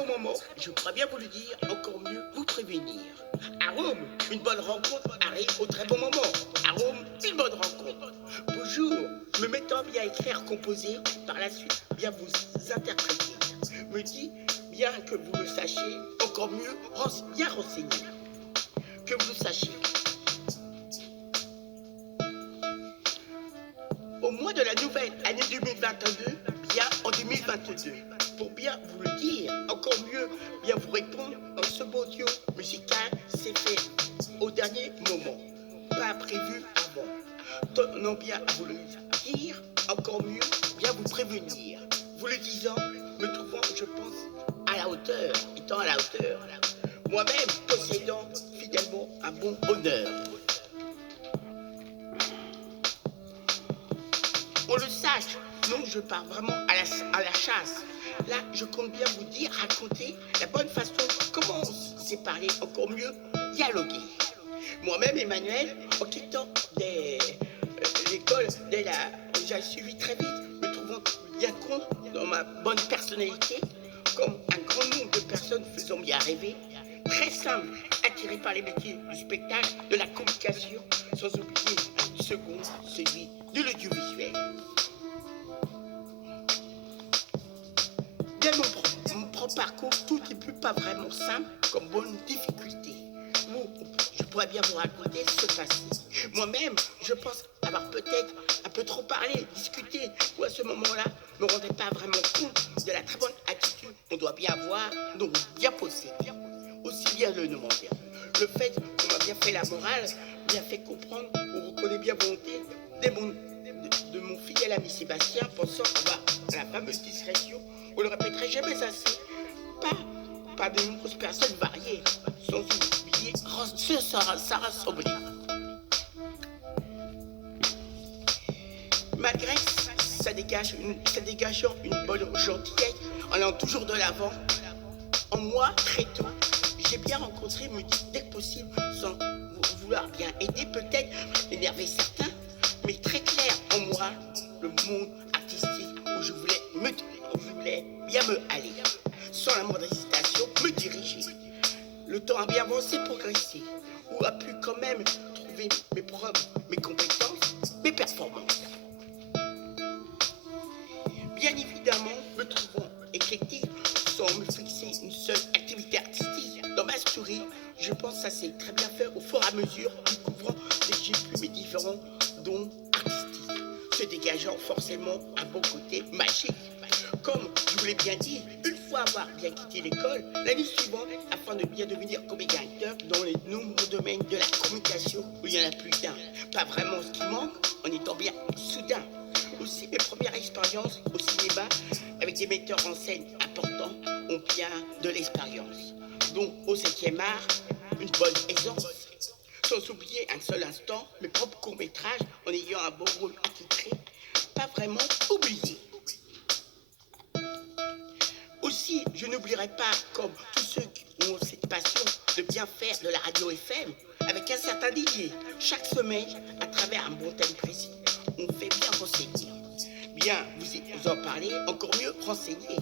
bon moment, je crois bien vous le dire, encore mieux vous prévenir. À Rome, une bonne rencontre arrive au très bon moment. À Rome, une bonne rencontre. Bonjour, me mettant bien à écrire, composer, par la suite, bien vous interpréter. Me dit bien que vous le sachiez, encore mieux, bien renseigner. Que vous le sachiez. Au mois de la nouvelle année 2022, bien en 2022. Pour bien vous le dire, encore mieux, bien vous répondre, ce beau duo musical s'est fait au dernier moment, pas prévu avant. Tenons bien à vous le dire, encore mieux, bien vous prévenir. Vous le disant, me trouvant, je pense, à la hauteur, étant à la hauteur. Moi-même possédant fidèlement un bon honneur. On le sache, non, je pars vraiment à la chasse. Là, je compte bien vous dire, raconter la bonne façon, comment on s'est parlé, encore mieux, dialoguer. Moi-même, Emmanuel, en quittant l'école, j'ai suivi très vite, me trouvant bien compte dans ma bonne personnalité, comme un grand nombre de personnes faisant bien rêver, très simple, attiré par les métiers du spectacle, de la communication, sans oublier un second, celui de l'audiovisuel. Dès mon propre parcours, tout n'est plus pas vraiment simple comme bonne difficulté. Je pourrais bien vous raconter ce passé. Moi-même, je pense avoir peut-être un peu trop parlé, discuté, ou à ce moment-là, ne me rendais pas vraiment compte de la très bonne attitude qu'on doit bien avoir, donc bien posséder. Aussi bien le demander. Le fait qu'on m'a bien fait la morale, bien fait comprendre, on reconnaît bien volonté de mon fidèle ami Sébastien, pensant avoir la fameuse discrétion, on le répéterait jamais assez, pas de nombreuses personnes variées, sans oublier Sarah Sobri. Malgré ça dégageant une bonne gentillesse, en allant toujours de l'avant, en moi, très tôt, j'ai bien rencontré, me dit dès que possible, sans vouloir bien aider, peut-être énerver certains, mais très clair en moi, le monde artistique où je voulais bien me aller, sans la moindre hésitation, me diriger. Le temps a bien avancé, progressé, où a pu quand même trouver mes preuves, mes compétences, mes performances. Bien évidemment, me trouvant éclectique, sans me fixer une seule activité artistique. Dans ma story, je pense que ça s'est très bien fait au fur et à mesure, découvrant dès que j'ai pu mes différents dons artistiques, se dégageant forcément un bon côté magique. Comme je vous l'ai bien dit, une fois avoir bien quitté l'école, l'année suivante, afin de bien devenir comédien acteur dans les nombreux domaines de la communication où il y en a plus d'un. Pas vraiment ce qui manque, en étant bien soudain. Aussi, mes premières expériences au cinéma avec des metteurs en scène importants ont bien de l'expérience. Donc, au 7e art, une bonne aisance. Sans oublier un seul instant mes propres courts-métrages en ayant un beau rôle attitré, pas vraiment oublié. Aussi, je n'oublierai pas, comme tous ceux qui ont cette passion de bien faire de la radio FM, avec un certain Didier, chaque semaine, à travers un bon thème précis, on fait bien renseigner. Bien vous en parler, encore mieux renseigner.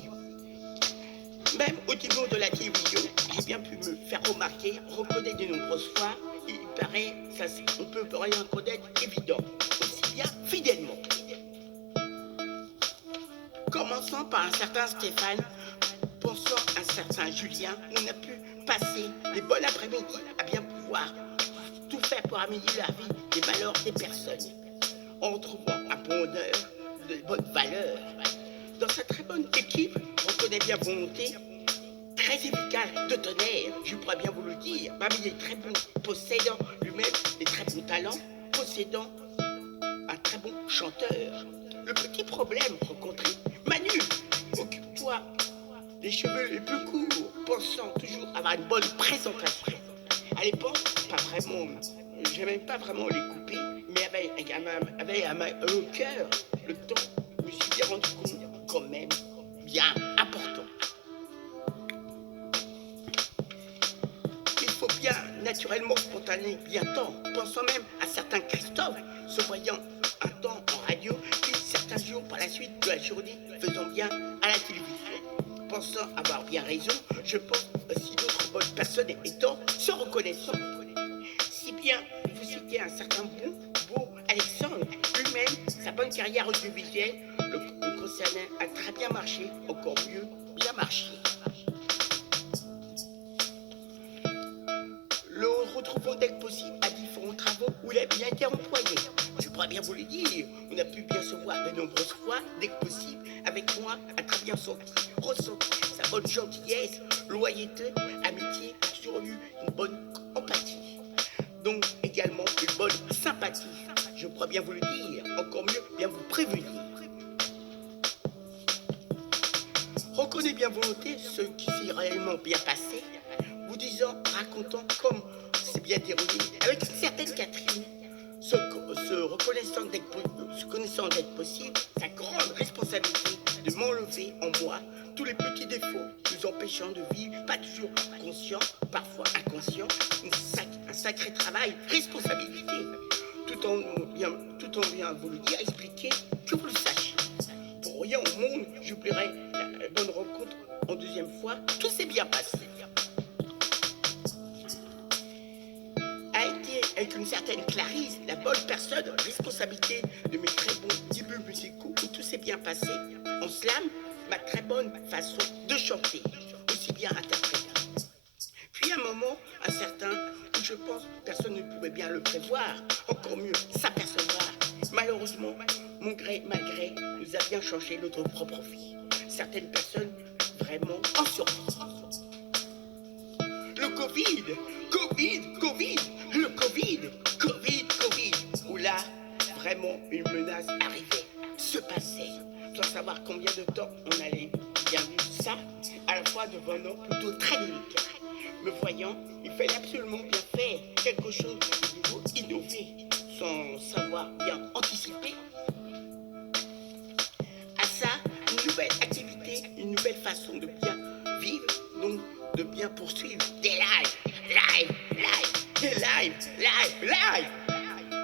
Même au niveau de la télévision, j'ai bien pu me faire remarquer, reconnaître de nombreuses fois, et il paraît, on peut rien reconnaître évident, aussi bien fidèlement. Commençant par un certain Stéphane, pensant à un certain Julien, on a pu passer les bonnes après-midi à bien pouvoir tout faire pour améliorer la vie des valeurs des personnes, en retrouvant un bon honneur, de bonnes valeurs. Dans sa très bonne équipe, on reconnaît bien volonté, très efficace, de tonnerre, je pourrais bien vous le dire, parmi les très bons possédant lui-même des très bons talents, possédant un très bon chanteur. Le petit problème rencontré, Manu, occupe-toi des cheveux les plus courts, pensant toujours avoir une bonne présentation. À l'époque, pas vraiment, j'aimais pas vraiment les couper, mais avec un cœur, le temps, je me suis bien rendu compte quand même bien important. Il faut bien naturellement spontané, bien temps, pensant même à certains Christophe, se voyant un temps en radio, puis certains certains jours par la suite de la journée faisant bien à la télévision. Pensant avoir bien raison, je pense aussi d'autres bonnes personnes étant sans reconnaissant. Si bien vous citez un certain beau Alexandre, lui-même, sa bonne carrière audiovisuelle le concernait a très bien marché, encore mieux, bien marché. Le retrouvons dès que possible à différents travaux où il a bien été employé. Je pourrais bien vous le dire, on a pu bien se voir de nombreuses fois, dès que possible, avec moi, à très bien ressenti sa bonne gentillesse, loyauté, amitié, a toujours eu une bonne empathie. Donc également une bonne sympathie. Je pourrais bien vous le dire, encore mieux, bien vous prévenir. Reconnaissez bien volonté ce qui s'est réellement bien passé, vous disant, racontant comme c'est bien déroulé, avec une certaine Catherine, se connaissant d'être possible, sa grande responsabilité de m'enlever en moi tous les petits défauts nous empêchant de vivre, pas toujours conscient, parfois inconscient, un sacré travail, responsabilité, tout en bien vous le dire, expliquer, que vous le sachiez. Pour rien au monde, j'oublierai la bonne rencontre en deuxième fois, tout s'est bien passé. A été avec une certaine Clarisse, la bonne personne, responsabilité de mes très bons débuts musicaux où tout s'est bien passé. En slam, ma très bonne façon de chanter, aussi bien interpréter. Puis un moment, un certain, où je pense personne ne pouvait bien le prévoir, encore mieux s'apercevoir. Malheureusement, mon gré malgré nous a bien changé notre propre vie. Certaines personnes vraiment en survie. Le Covid, le Covid, où là, vraiment une menace arrivait, se passait, sans savoir combien de temps on allait bien vivre ça, à la fois devenant plutôt très délicat. Me voyant, il fallait absolument bien faire quelque chose de nouveau, innover, sans savoir bien anticiper. À ça, une nouvelle activité, une nouvelle façon de bien vivre, donc de bien poursuivre des lives.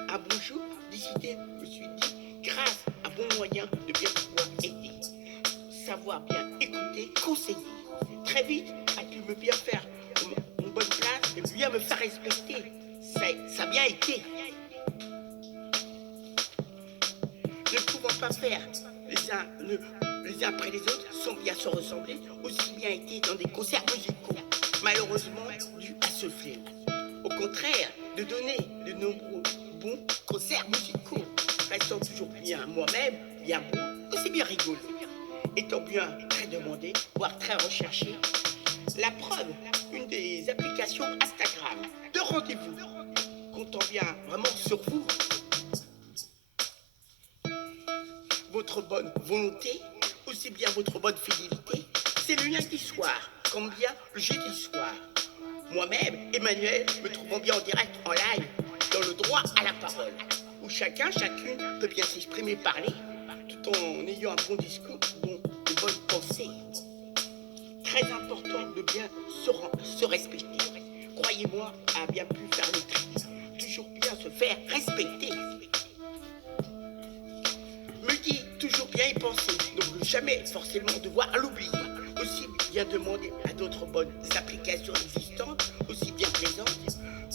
Un beau jour, décidé, je me suis dit, grâce à bon moyen de bien pouvoir aider, savoir bien écouter, conseiller. Très vite, a pu me bien faire une bonne place et bien me faire respecter. Ça a bien été. Ne pouvant pas faire les uns après les autres sans bien se ressembler, aussi bien été dans des concerts musicaux, malheureusement dû à ce fléau. Au contraire, de donner de nombreux bons concerts musicaux, restant toujours bien moi-même, bien beau, aussi bien rigolo, étant bien très demandé, voire très recherché. La preuve, une des applications Instagram de rendez-vous, comptant bien vraiment sur vous, votre bonne volonté, aussi bien votre bonne fidélité, c'est le lundi soir, comme bien le jeudi soir. Moi-même, Emmanuel, me trouvant bien en direct, en live, dans le droit à la parole, où chacune peut bien s'exprimer, parler, tout en ayant un bon discours, bon, de bonnes pensées. Très important de bien se respecter. Croyez-moi, à bien pu faire le tri, toujours bien se faire respecter. Me dit toujours bien y penser, donc jamais forcément devoir l'oublier. Aussi bien demander à d'autres bonnes applications existantes, aussi bien plaisantes.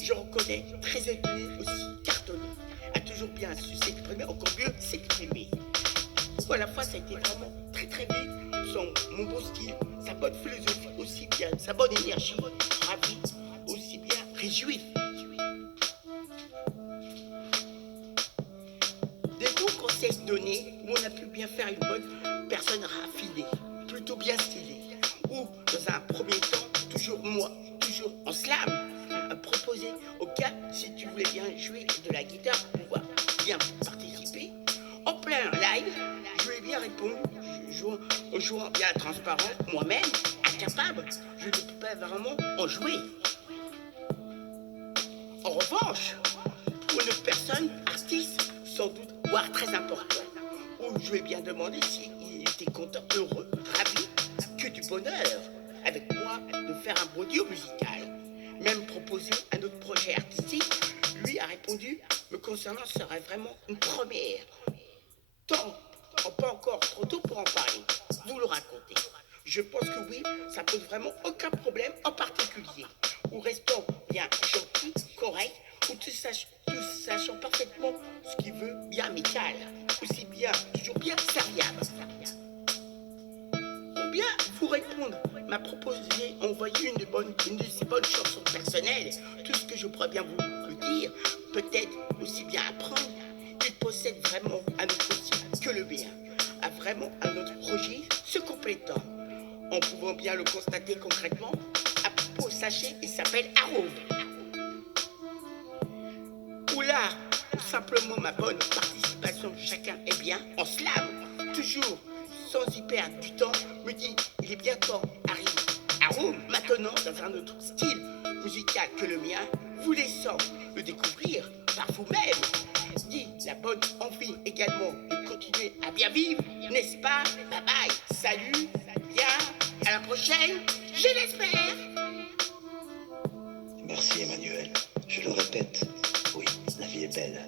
Je reconnais très étonné aussi cartonné, a toujours bien su s'exprimer, encore mieux s'exprimer. Ou à la fois ça a été vraiment très vite, mon beau style, sa bonne philosophie aussi bien, sa bonne énergie, ravi, aussi bien réjoui. Des bons conseils donnés où on a pu bien faire une bonne personne raffinée, plutôt bien stylée, ou dans un premier temps, toujours en slam, à proposer au cas si tu voulais bien jouer de la guitare pour pouvoir bien participer. En plein live, je lui ai bien répondu, en jouant bien transparent, moi-même, incapable, je ne peux pas vraiment en jouer. En revanche, pour une personne, artiste, sans doute, voire très important, où je lui ai bien demandé s'il était content, heureux, ravi, que du bonheur, avec moi, de faire un beau duo musical. Même proposé un autre projet artistique, lui a répondu, me concernant, serait vraiment une première, tant pas encore trop tôt pour en parler. Vous le racontez. Je pense que oui, ça pose vraiment aucun problème en particulier. Ou restons bien gentils, corrects, ou tous sachant parfaitement ce qu'il veut, bien amical, aussi bien, toujours bien serviable. Ou bien vous répondre, m'a proposé envoyer une de ses bonnes chansons personnelles, tout ce que je pourrais bien vous dire, peut-être aussi bien apprendre. Il possède vraiment un autre style que le mien, a vraiment un autre projet se complétant. En pouvant bien le constater concrètement, à propos, sachez, il s'appelle Arôme. Ou là, ou simplement ma bonne participation, chacun est bien en slam, toujours sans y perdre du temps, me dit il est bien temps, arrive. Arôme, maintenant dans un autre style musical que le mien, vous laissant le découvrir par vous-même. Dit la bonne envie également de continuer à bien vivre, n'est-ce pas? Bye bye, salut, bien, à la prochaine, je l'espère. Merci Emmanuel. Je le répète, oui, la vie est belle.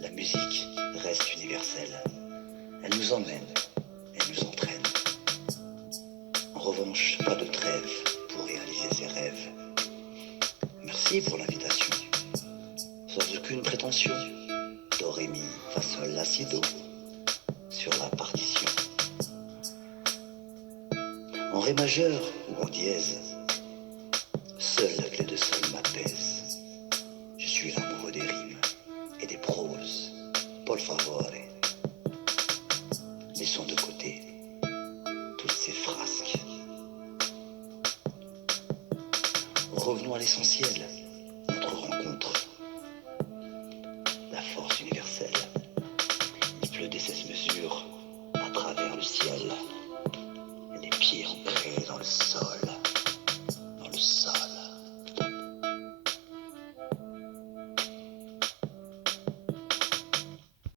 La musique reste universelle. Elle nous emmène, elle nous entraîne. En revanche, pas de trêve pour réaliser ses rêves. Merci pour l'invitation. Sans aucune prétention. Do, ré, mi, fa, sol, la, si, do. Sur la partition. En ré majeur ou en dièse, seule la clé de sol m'apaise. Je suis l'amoureux des rimes et des proses. Por favore. Laissons de côté toutes ces frasques. Revenons à l'essentiel, notre rencontre. La force universelle. Il pleut des 16 mesures à travers le ciel. Les pieds ancrés dans le sol.